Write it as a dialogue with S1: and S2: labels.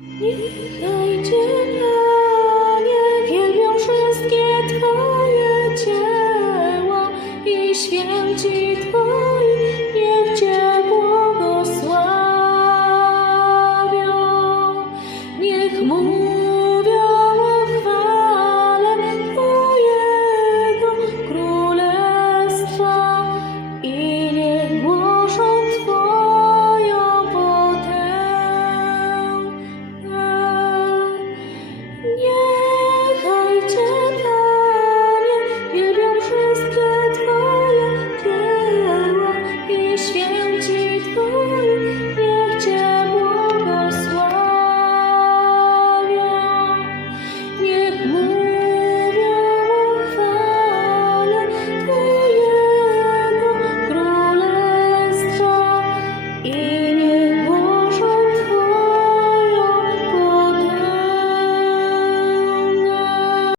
S1: Niechaj Cię, Panie, wielbią wszystkie Twoje i święci Oh.